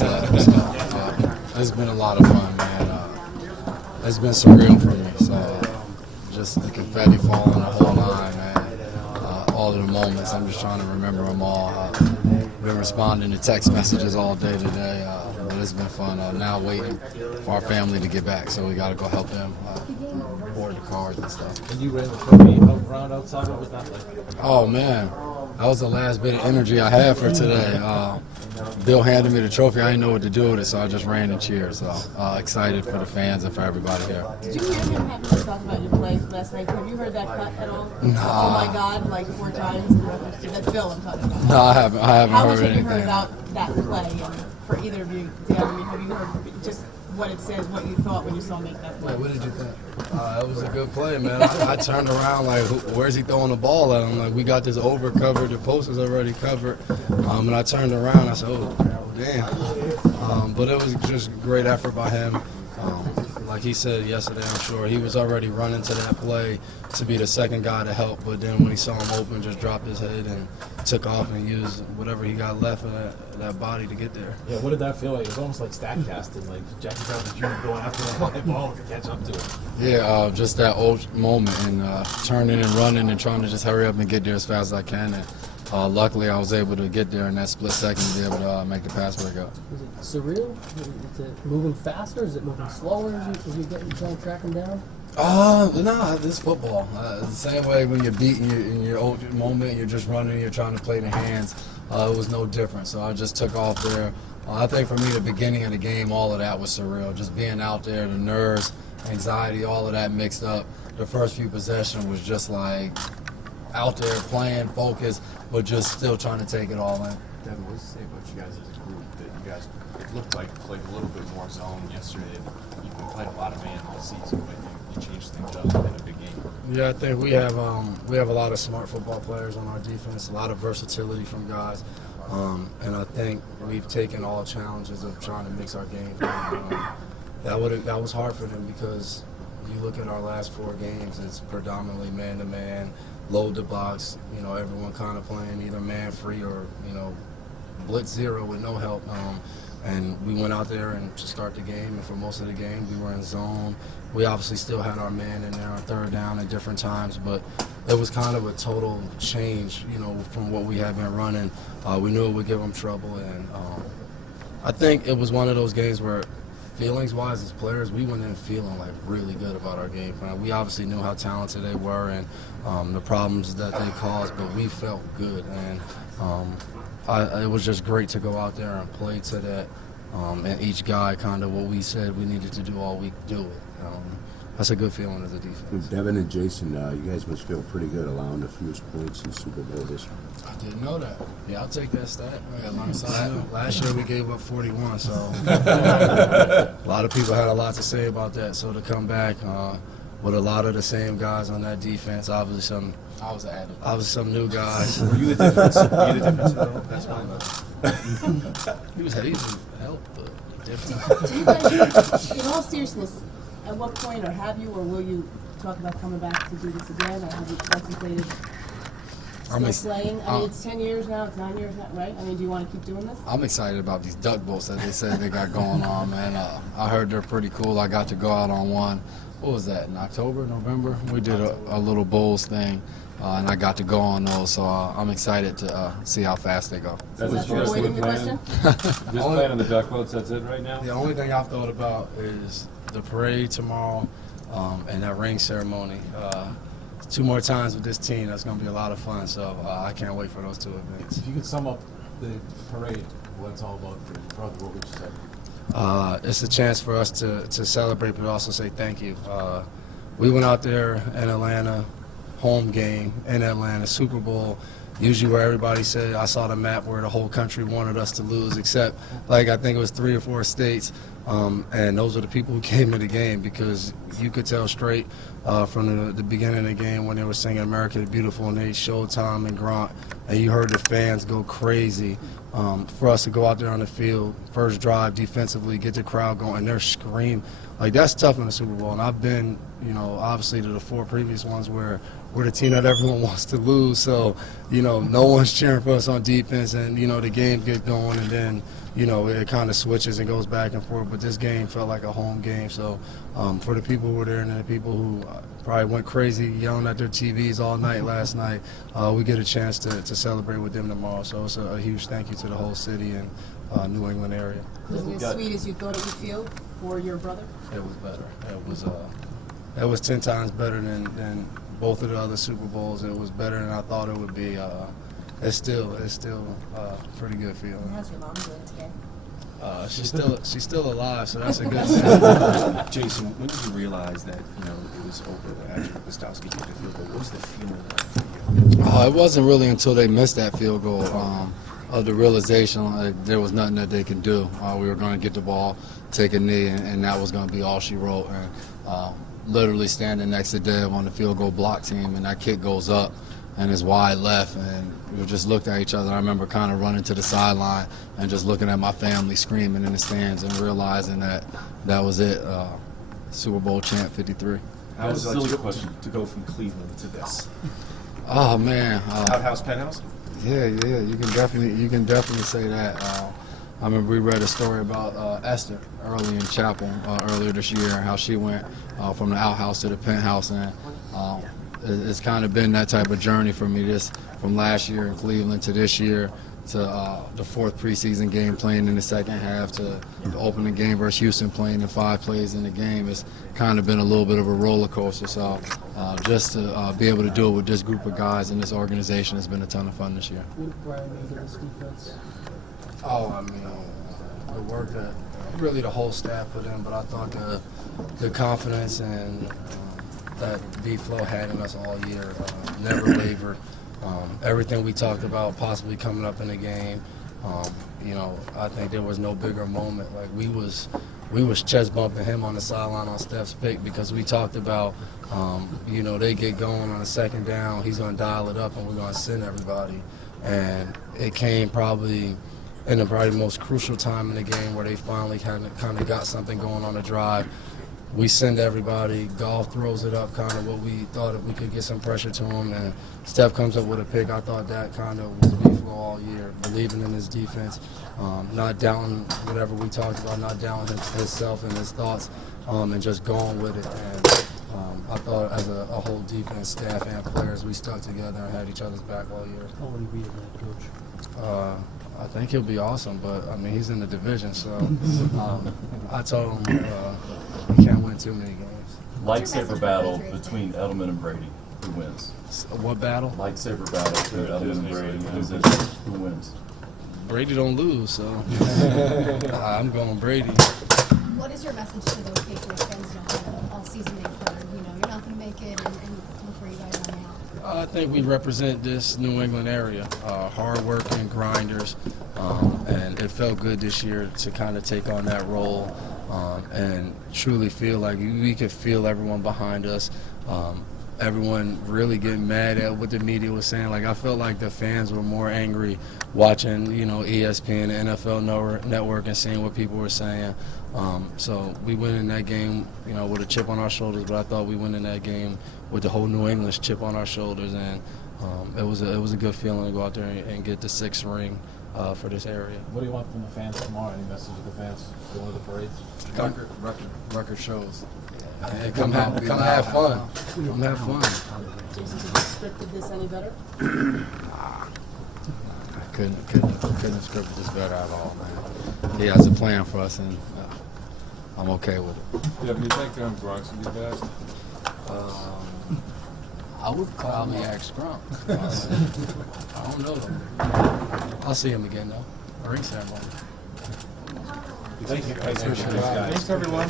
It's been a lot of fun, man. It's been surreal for me. So just the confetti falling, the whole line, man. All of the moments, I'm just trying to remember them all. Been responding to text messages all day today, but it's been fun. Now waiting for our family to get back, so we got to go help them board the cars and stuff. And you ran the trophy around outside. What was that like? Oh man, that was the last bit of energy I had for today. Bill handed me the trophy. I didn't know what to do with it, so I just ran and cheered. So excited for the fans and for everybody here. Did you hear him having to talk about your play last night? Have you heard that cut at all? Nah. Oh my God, like 4 times. That's Bill I'm talking about. No, I haven't How heard much have you heard anything. about that play? And for either of you, Dan, I mean, have you heard just what it says, what you thought when you saw him make that play? What did you think? It was a good play, man. I turned around like, where's he throwing the ball at? I'm like, we got this over covered. The post is already covered. And I turned around. I said, oh, damn. But it was just great effort by him. Like he said yesterday, I'm sure, he was already running to that play to be the second guy to help. But then when he saw him open, just dropped his head and took off and used whatever he got left of that body to get there. Yeah, what did that feel like? It was almost like StatCasting, like Jackie Brown Jr. going after the fly ball to catch up to it. Yeah, just that old moment and turning and running and trying to just hurry up and get there as fast as I can. And luckily, I was able to get there in that split second to be able to make the pass break up. Is it surreal? Is it moving faster? Is it moving slower as you trying to track him down? No, it's football. The same way when you're beating in your old moment, you're just running, you're trying to play the hands. It was no different. So I just took off there. I think for me, the beginning of the game, all of that was surreal. Just being out there, the nerves, anxiety, all of that mixed up. The first few possessions was just like out there playing, focused, but just still trying to take it all in. Devin, what does it say about you guys as a group that you guys, it looked like played a little bit more zone yesterday? You've been playing a lot of man all season, but you changed things up in a big game. Yeah, I think we have a lot of smart football players on our defense, a lot of versatility from guys, and I think we've taken all challenges of trying to mix our game. That was hard for them because you look at our last 4 games, it's predominantly man-to-man, load the box, everyone kind of playing either man-free or, blitz zero with no help. And we went out there and to start the game, and for most of the game, we were in zone. We obviously still had our man in there on third down at different times, but it was kind of a total change, from what we had been running. We knew it would give them trouble, and I think it was one of those games where feelings-wise as players, we went in feeling like really good about our game plan. We obviously knew how talented they were and the problems that they caused, but we felt good. And it was just great to go out there and play to that. And each guy kind of what we said we needed to do all week, do it. That's a good feeling as a defense. Devin and Jason, you guys must feel pretty good allowing the fewest points in the Super Bowl this year. I didn't know that. Yeah, I'll take that stat. Last year we gave up 41, so a lot of people had a lot to say about that. So to come back with a lot of the same guys on that defense, obviously some new guys. Were you the difference? Were you the difference? That's fine. He was help, but different. In all seriousness, at what point, or have you, or will you talk about coming back to do this again, or have you contemplated still playing? I mean, it's 10 years now, it's 9 years now, right? I mean, do you want to keep doing this? I'm excited about these duck boats that they said they got going on, man. I heard they're pretty cool. I got to go out on one. What was that, in October, November? We did a little bowls thing, and I got to go on those, so I'm excited to see how fast they go. So that's avoiding the question? Just playing on the duck boats, that's it right now? The only thing I've thought about is the parade tomorrow and that ring ceremony. 2 more times with this team, that's going to be a lot of fun, so I can't wait for those 2 events. If you could sum up the parade, what it's all about for you, brother, what would you say? It's a chance for us to celebrate, but also say thank you. We went out there in Atlanta, home game in Atlanta, Super Bowl, usually where everybody said, I saw the map where the whole country wanted us to lose, except I think it was 3 or 4 states, and those were the people who came to the game, because you could tell straight from the beginning of the game when they were singing America the Beautiful and they Showtime and Grant, and you heard the fans go crazy. For us to go out there on the field, first drive defensively, get the crowd going, and they're screaming. That's tough in the Super Bowl. And I've been, obviously to the 4 previous ones where we're the team that everyone wants to lose. So, no one's cheering for us on defense, and the game get going, and then it kind of switches and goes back and forth. But this game felt like a home game. So, for the people who were there and the people who probably went crazy yelling at their TVs all night last night, we get a chance to celebrate with them tomorrow. So it's a huge thank you to the whole city and New England area. Was it as sweet as you thought it would feel for your brother? It was better. It was 10 times better than both of the other Super Bowls. It was better than I thought it would be. It's still a pretty good feeling. How's your mom doing today? She's still alive, so that's a good thing. Jason, when did you realize that it was over after Gostowski kicked the field goal? What was the feeling like for you? It wasn't really until they missed that field goal of the realization there was nothing that they could do. We were going to get the ball, take a knee, and that was going to be all she wrote. And literally standing next to Dev on the field goal block team, and that kick goes up and it's wide left, and we just looked at each other. I remember kind of running to the sideline and just looking at my family screaming in the stands and realizing that was it. Super Bowl champ 53. How was it Silly like question. to go from Cleveland to this? Oh man, Outhouse, penthouse? yeah, you can definitely say that. I remember we read a story about Esther early in chapel earlier this year, how she went from the outhouse to the penthouse, and it's kind of been that type of journey for me. Just from last year in Cleveland to this year to the fourth preseason game playing in the second half to the opening game versus Houston playing in 5 plays in the game. It's kind of been a little bit of a roller coaster. So just to be able to do it with this group of guys and this organization has been a ton of fun this year. What did Brian make of this defense? Oh, I mean, the work that really the whole staff put in, but I thought the confidence and that B-Flow had in us all year never wavered. Everything we talked about possibly coming up in the game, I think there was no bigger moment. Like we was chest bumping him on the sideline on Steph's pick because we talked about, they get going on the second down, he's going to dial it up and we're going to send everybody. And it came probably in the most crucial time in the game where they finally kind of got something going on the drive. We send everybody, Goff throws it up, kind of what we thought we could get some pressure to him, and Steph comes up with a pick. I thought that kind of was B-Flow all year, believing in his defense, not doubting whatever we talked about, not doubting himself and his thoughts, and just going with it. And I thought as a whole defense, staff, and players, we stuck together and had each other's back all year. How will he be as head coach? I think he'll be awesome, but I mean he's in the division, so I told him he can't win too many games. Lightsaber battle between Edelman and Brady. Who wins? What battle? Lightsaber battle between Edelman and Brady. Who wins? Brady don't lose, so I'm going Brady. What is your message to those Patriots fans now all season they've heard, you're not going to make it and look where you guys are now? I think we represent this New England area, hard-working grinders, and it felt good this year to kind of take on that role and truly feel like we could feel everyone behind us. Everyone really getting mad at what the media was saying. Like I felt like the fans were more angry watching, ESPN, the NFL Network, and seeing what people were saying. So we went in that game, with a chip on our shoulders. But I thought we went in that game with the whole New England chip on our shoulders, and it was a good feeling to go out there and get the 6th ring for this area. What do you want from the fans tomorrow? Any message to the fans going to the parades? Record shows. Yeah, come have fun. Come have fun. Jason, could you have scripted this any better? I couldn't have scripted this better at all, man. He has a plan for us, and I'm okay with it. Devin, you think Gronk's will be best? I would probably ask Gronk. I don't know though. I'll see him again though. Ring ceremony. Thank you. Thanks, everyone.